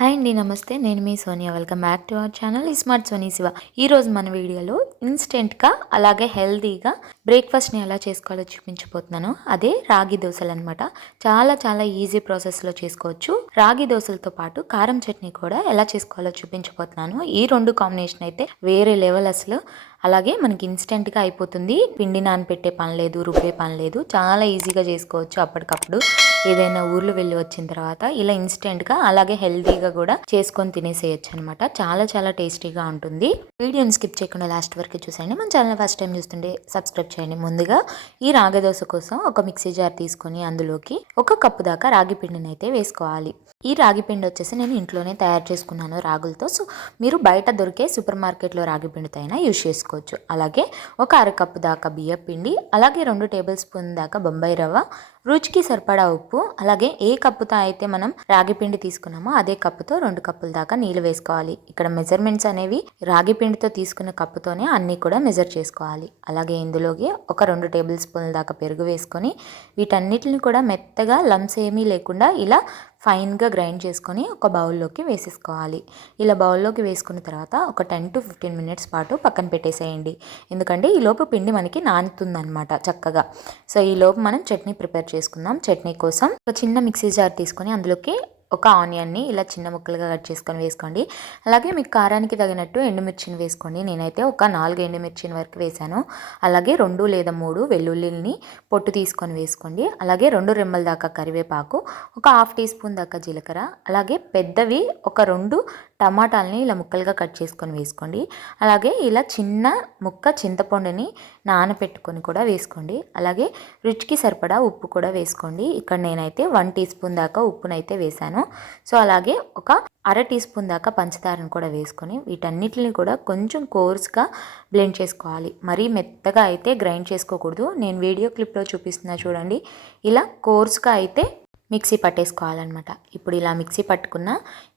Hi అండి, నమస్తే. నేను మీ Sonia. Welcome back to our channel smart Soni Shiva. ఈరోజు మన వీడియోలో ఇన్స్టెంట్గా అలాగే హెల్తీగా బ్రేక్ఫాస్ట్ని ఎలా చేసుకోవాలో చూపించబోతున్నాను. అదే రాగి దోశలు అనమాట. చాలా చాలా ఈజీ ప్రాసెస్లో చేసుకోవచ్చు. రాగి దోశలతో పాటు కారం చట్నీ కూడా ఎలా చేసుకోవాలో చూపించబోతున్నాను. ఈ రెండు కాంబినేషన్ అయితే వేరే లెవెల్ అసలు. అలాగే మనకి ఇన్స్టెంట్గా అయిపోతుంది. పిండి నానపెట్టే పని లేదు, రుబ్బే పని లేదు. చాలా ఈజీగా చేసుకోవచ్చు. అప్పటికప్పుడు ఏదైనా ఊర్లు వెళ్ళి వచ్చిన తర్వాత ఇలా ఇన్స్టెంట్గా అలాగే హెల్తీగా కూడా చేసుకొని తినేసేయచ్చు అనమాట. చాలా చాలా టేస్టీగా ఉంటుంది. వీడియోని స్కిప్ చేయకుండా లాస్ట్ వరకు చూసేయండి. మన ఛానల్ ఫస్ట్ టైం చూస్తుంటే సబ్స్క్రైబ్ చేయండి. ముందుగా ఈ రాగి దోశ కోసం ఒక మిక్సీ జార్ తీసుకొని అందులోకి 1 కప్పు దాకా రాగి పిండిని అయితే వేసుకోవాలి. ఈ రాగి పిండి వచ్చేసి నేను ఇంట్లోనే తయారు చేసుకున్నాను రాగులతో. సో మీరు బయట దొరికే సూపర్ మార్కెట్లో రాగి పిండితో అయినా యూజ్ చేసుకోవచ్చు. అలాగే ఒక 1/2 కప్పు దాకా బియ్యం పిండి, అలాగే 2 టేబుల్ స్పూన్ దాకా బొంబాయి రవ్వ, రుచికి సరిపడా ఉప్పు, అలాగే ఏ కప్పుతో అయితే మనం రాగి పిండి తీసుకున్నామో అదే కప్పుతో 2 కప్పుల దాకా నీళ్ళు వేసుకోవాలి. ఇక్కడ మెజర్మెంట్స్ అనేవి రాగి పిండితో తీసుకున్న కప్పుతోనే అన్నీ కూడా మెజర్ చేసుకోవాలి. అలాగే ఇందులోకి ఒక 2 టేబుల్ స్పూన్ల దాకా పెరుగు వేసుకొని వీటన్నిటిని కూడా మెత్తగా లంప్స్ ఏమీ లేకుండా ఇలా ఫైన్గా గ్రైండ్ చేసుకొని ఒక బౌల్లోకి వేసేసుకోవాలి. ఇలా బౌల్లోకి వేసుకున్న తర్వాత ఒక 10 to 15 మినిట్స్ పాటు పక్కన పెట్టేసేయండి. ఎందుకంటే ఈ లోపు పిండి మనకి నానుతుందన్నమాట చక్కగా. సో ఈ లోపు మనం చట్నీ ప్రిపేర్ చేసుకుందాం. చట్నీ కోసం ఒక చిన్న మిక్సీ జార్ తీసుకొని అందులోకి ఒక ఆనియన్ని ఇలా చిన్న ముక్కలుగా కట్ చేసుకొని వేసుకోండి. అలాగే మీకు కారానికి తగినట్టు ఎండుమిర్చిని వేసుకోండి. నేనైతే ఒక 4 ఎండుమిర్చిని వరకు వేసాను. అలాగే 2 లేదా 3 వెల్లుల్లిని పొట్టు తీసుకొని వేసుకోండి. అలాగే 2 రెమ్మల దాకా కరివేపాకు, ఒక 1/2 టీ స్పూన్ దాకా జీలకర్ర, అలాగే పెద్దవి ఒక 2 టమాటాలని ఇలా ముక్కలుగా కట్ చేసుకొని వేసుకోండి. అలాగే ఇలా చిన్న ముక్క చింతపండుని నానపెట్టుకొని కూడా వేసుకోండి. అలాగే రుచికి సరిపడా ఉప్పు కూడా వేసుకోండి. ఇక్కడ నేనైతే 1 టీ స్పూన్ దాకా ఉప్పునైతే వేసాను. సో అలాగే ఒక 1/2 టీ స్పూన్ దాకా పంచదారను కూడా వేసుకొని వీటన్నిటిని కూడా కొంచెం కోర్స్గా బ్లెండ్ చేసుకోవాలి. మరీ మెత్తగా అయితే గ్రైండ్ చేసుకోకూడదు. నేను వీడియో క్లిప్లో చూపిస్తున్నా చూడండి. ఇలా కోర్స్గా అయితే మిక్సీ పట్టేసుకోవాలన్నమాట. ఇప్పుడు ఇలా మిక్సీ పట్టుకున్న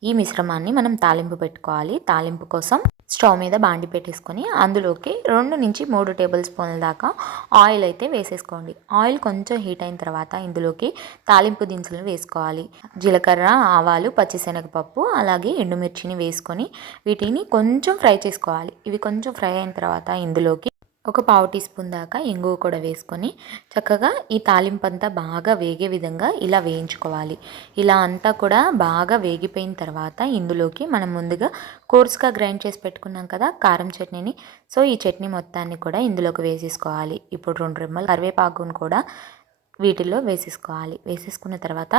ఈ మిశ్రమాన్ని మనం తాలింపు పెట్టుకోవాలి. తాలింపు కోసం స్టవ్ మీద బాండి పెట్టేసుకొని అందులోకి 2 నుంచి 3 టేబుల్ స్పూన్ల దాకా ఆయిల్ అయితే వేసేసుకోండి. ఆయిల్ కొంచెం హీట్ అయిన తర్వాత ఇందులోకి తాలింపు దినుసులను వేసుకోవాలి. జీలకర్ర, ఆవాలు, పచ్చిశనగపప్పు, అలాగే ఎండుమిర్చిని వేసుకొని వీటిని కొంచెం ఫ్రై చేసుకోవాలి. ఇవి కొంచెం ఫ్రై అయిన తర్వాత ఇందులోకి ఒక 1/2 టీ స్పూన్ దాకా ఇంగువ కూడా వేసుకొని చక్కగా ఈ తాలింపు అంతా బాగా వేగే విధంగా ఇలా వేయించుకోవాలి. ఇలా అంతా కూడా బాగా వేగిపోయిన తర్వాత ఇందులోకి మనం ముందుగా కోర్స్గా గ్రైండ్ చేసి పెట్టుకున్నాం కదా కారం చట్నీని. సో ఈ చట్నీ మొత్తాన్ని కూడా ఇందులోకి వేసేసుకోవాలి. ఇప్పుడు 2 రెమ్మల కరివేపాకును కూడా వీటిల్లో వేసేసుకోవాలి. వేసేసుకున్న తర్వాత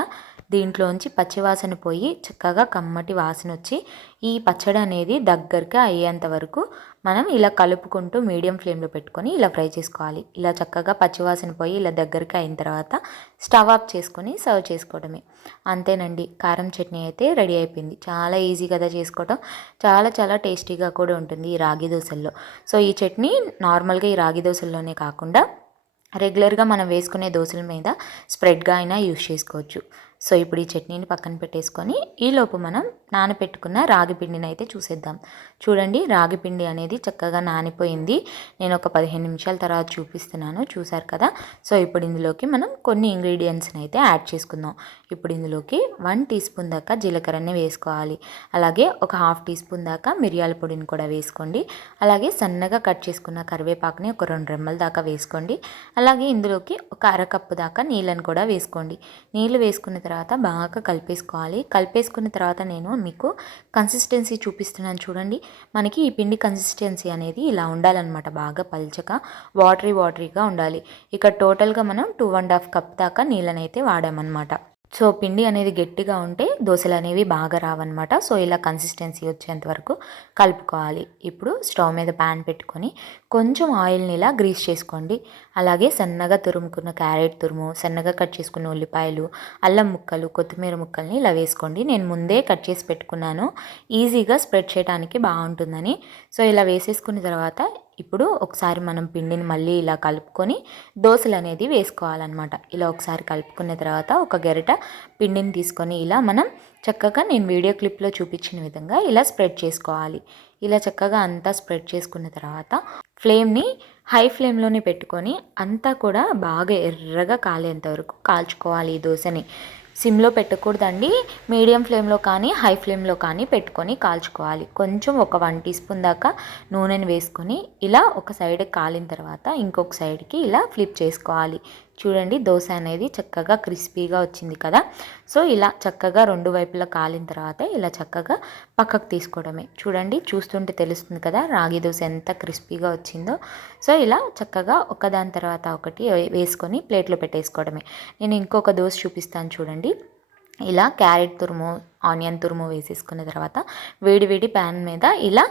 దీంట్లోంచి పచ్చివాసన పోయి చక్కగా కమ్మటి వాసన వచ్చి ఈ పచ్చడి అనేది దగ్గరగా అయ్యేంత వరకు మనం ఇలా కలుపుకుంటూ మీడియం ఫ్లేమ్లో పెట్టుకొని ఇలా ఫ్రై చేసుకోవాలి. ఇలా చక్కగా పచ్చివాసన పోయి ఇలా దగ్గరగా అయిన తర్వాత స్టవ్ ఆఫ్ చేసుకొని సర్వ్ చేసుకోవడమే. అంతేనండి, కారం చట్నీ అయితే రెడీ అయిపోయింది. చాలా ఈజీ కదా చేసుకోవడం. చాలా చాలా టేస్టీగా కూడా ఉంటుంది ఈ రాగి దోశల్లో. సో ఈ చట్నీ నార్మల్గా ఈ రాగి దోశల్లోనే కాకుండా రెగ్యులర్గా మనం వేసుకునే దోశల మీద స్ప్రెడ్గా అయినా యూజ్ చేసుకోవచ్చు. సో ఇప్పుడు ఈ చట్నీని పక్కన పెట్టేసుకొని ఈలోపు మనం నానపెట్టుకున్న రాగి పిండిని అయితే చూసేద్దాం. చూడండి, రాగి పిండి అనేది చక్కగా నానిపోయింది. నేను ఒక 15 నిమిషాల తర్వాత చూపిస్తున్నాను, చూసారు కదా. సో ఇప్పుడు ఇందులోకి మనం కొన్ని ఇంగ్రీడియంట్స్ని అయితే యాడ్ చేసుకుందాం. ఇప్పుడు ఇందులోకి 1 టీ స్పూన్ దాకా జీలకర్రని వేసుకోవాలి. అలాగే ఒక 1/2 టీ స్పూన్ దాకా మిరియాల పొడిని కూడా వేసుకోండి. అలాగే సన్నగా కట్ చేసుకున్న కరివేపాకుని ఒక 2 రెమ్మల దాకా వేసుకోండి. అలాగే ఇందులోకి ఒక 1/2 కప్పు దాకా నీళ్ళని కూడా వేసుకోండి. నీళ్ళు వేసుకున్న తర్వాత బాగా కలిపేసుకోవాలి. కలిపేసుకున్న తర్వాత నేను మీకు కన్సిస్టెన్సీ చూపిస్తున్నాను చూడండి. మనకి ఈ పిండి కన్సిస్టెన్సీ అనేది ఇలా ఉండాలన్నమాట. బాగా పల్చగా వాటరీగా ఉండాలి. ఇక్కడ టోటల్గా మనం 2.5 కప్ దాకా నీళ్ళని అయితే వాడామన్నమాట. సో పిండి అనేది గట్టిగా ఉంటే దోశలు అనేవి బాగా రావన్నమాట. సో ఇలా కన్సిస్టెన్సీ వచ్చేంత వరకు కలుపుకోవాలి. ఇప్పుడు స్టవ్ మీద ప్యాన్ పెట్టుకొని కొంచెం ఆయిల్ని ఇలా గ్రీస్ చేసుకోండి. అలాగే సన్నగా తురుముకున్న క్యారెట్ తురుము, సన్నగా కట్ చేసుకున్న ఉల్లిపాయలు, అల్లం ముక్కలు, కొత్తిమీర ముక్కల్ని ఇలా వేసుకోండి. నేను ముందే కట్ చేసి పెట్టుకున్నాను, ఈజీగా స్ప్రెడ్ చేయడానికి బాగుంటుందని. సో ఇలా వేసేసుకున్న తర్వాత ఇప్పుడు ఒకసారి మనం పిండిని మళ్ళీ ఇలా కలుపుకొని దోశలు అనేది వేసుకోవాలన్నమాట. ఇలా ఒకసారి కలుపుకున్న తర్వాత ఒక గరిట పిండిని తీసుకొని ఇలా మనం చక్కగా నేను వీడియో క్లిప్లో చూపించిన విధంగా ఇలా స్ప్రెడ్ చేసుకోవాలి. ఇలా చక్కగా అంతా స్ప్రెడ్ చేసుకున్న తర్వాత ఫ్లేమ్ని హై ఫ్లేమ్లోనే పెట్టుకొని అంతా కూడా బాగా ఎర్రగా కాలేంత వరకు కాల్చుకోవాలి ఈ దోశని. సిమ్లో పెట్టకూడదండి, మీడియం ఫ్లేమ్లో కానీ హై ఫ్లేమ్లో కానీ పెట్టుకొని కాల్చుకోవాలి. కొంచెం ఒక 1 టీ స్పూన్ దాకా నూనెని వేసుకొని ఇలా ఒక సైడ్ కాలిన తర్వాత ఇంకొక సైడ్కి ఇలా ఫ్లిప్ చేసుకోవాలి. చూడండి దోశ అనేది చక్కగా క్రిస్పీగా వచ్చింది కదా. సో ఇలా చక్కగా 2 వైపులా కాలిన తర్వాత ఇలా చక్కగా పక్కకు తీసుకోవడమే. చూడండి చూస్తుంటే తెలుస్తుంది కదా రాగి దోశ ఎంత క్రిస్పీగా వచ్చిందో. సో ఇలా చక్కగా ఒకదాని తర్వాత ఒకటి వేసుకొని ప్లేట్లో పెట్టేసుకోవడమే. నేను ఇంకొక దోశ చూపిస్తాను చూడండి. ఇలా క్యారెట్ తురుము, ఆనియన్ తురుము వేసేసుకున్న తర్వాత వేడి వేడి ప్యాన్ మీద ఇలా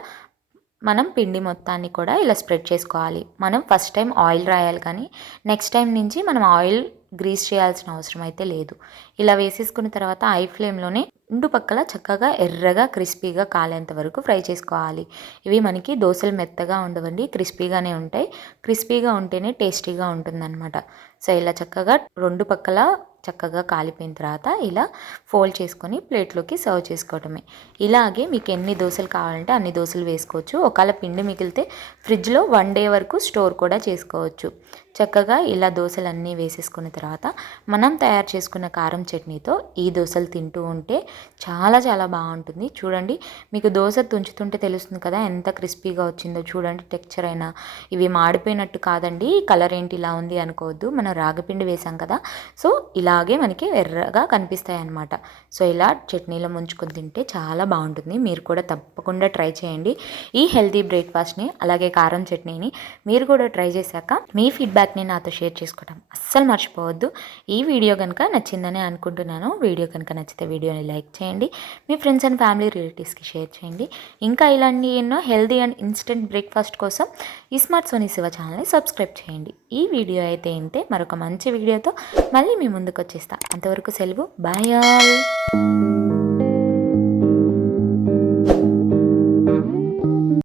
మనం పిండి మొత్తాన్ని కూడా ఇలా స్ప్రెడ్ చేసుకోవాలి. మనం ఫస్ట్ టైం ఆయిల్ రాయాలి, కానీ నెక్స్ట్ టైం నుంచి మనం ఆయిల్ గ్రీస్ చేయాల్సిన అవసరం అయితే లేదు. ఇలా వేసేసుకున్న తర్వాత హై ఫ్లేమ్లోనే 2 పక్కల చక్కగా ఎర్రగా క్రిస్పీగా కాలేంత వరకు ఫ్రై చేసుకోవాలి. ఇవి మనకి దోశలు మెత్తగా ఉండవండి, క్రిస్పీగానే ఉంటాయి. క్రిస్పీగా ఉంటేనే టేస్టీగా ఉంటుందన్నమాట. సో ఇలా చక్కగా 2 పక్కల చక్కగా కాలిపోయిన తర్వాత ఇలా ఫోల్డ్ చేసుకొని ప్లేట్లోకి సర్వ్ చేసుకోవడమే. ఇలాగే మీకు ఎన్ని దోశలు కావాలంటే అన్ని దోశలు వేసుకోవచ్చు. ఒకవేళ పిండి మిగిలితే ఫ్రిడ్జ్లో 1 డే వరకు స్టోర్ కూడా చేసుకోవచ్చు. చక్కగా ఇలా దోశలన్నీ వేసేసుకున్న తర్వాత మనం తయారు చేసుకున్న కారం చట్నీతో ఈ దోశలు తింటూ ఉంటే చాలా చాలా బాగుంటుంది. చూడండి మీకు దోశ తుంచుతుంటే తెలుస్తుంది కదా ఎంత క్రిస్పీగా వచ్చిందో. చూడండి టెక్స్చర్ అయినా ఇవి మాడిపోయినట్టు కాదండి, కలర్ ఏంటి ఇలా ఉంది అనుకోవద్దు, మనం రాగిపిండి వేసాం కదా. సో ఇలాగే మనకి ఎర్రగా కనిపిస్తాయి అన్నమాట. సో ఇలా చట్నీలో ముంచుకొని తింటే చాలా బాగుంటుంది. మీరు కూడా తప్పకుండా ట్రై చేయండి ఈ హెల్తీ బ్రేక్ఫాస్ట్ని, అలాగే కారం చట్నీని. మీరు కూడా ట్రై చేశాక మీ ఫీడ్బ్యాక్ని నాతో షేర్ చేసుకోవడం అస్సలు మర్చిపోవద్దు. ఈ వీడియో కనుక నచ్చిందని అనుకుంటున్నాను. వీడియో కనుక నచ్చితే వీడియోని లైక్ చేయండి, మీ ఫ్రెండ్స్ అండ్ ఫ్యామిలీ రిలేటివ్స్కి షేర్ చేయండి. ఇంకా ఇలాంటి ఎన్నో హెల్తీ అండ్ ఇన్స్టెంట్ బ్రేక్ఫాస్ట్ కోసం ఈ స్మార్ట్ సోనీ శివ ఛానల్ని సబ్స్క్రైబ్ చేయండి. ఈ వీడియో అయితే ఇంతే, మరొక మంచి వీడియోతో మళ్ళీ మీ ముందుకు వచ్చేస్తా. అంతవరకు సెలవు, బాయ్ ఆల్.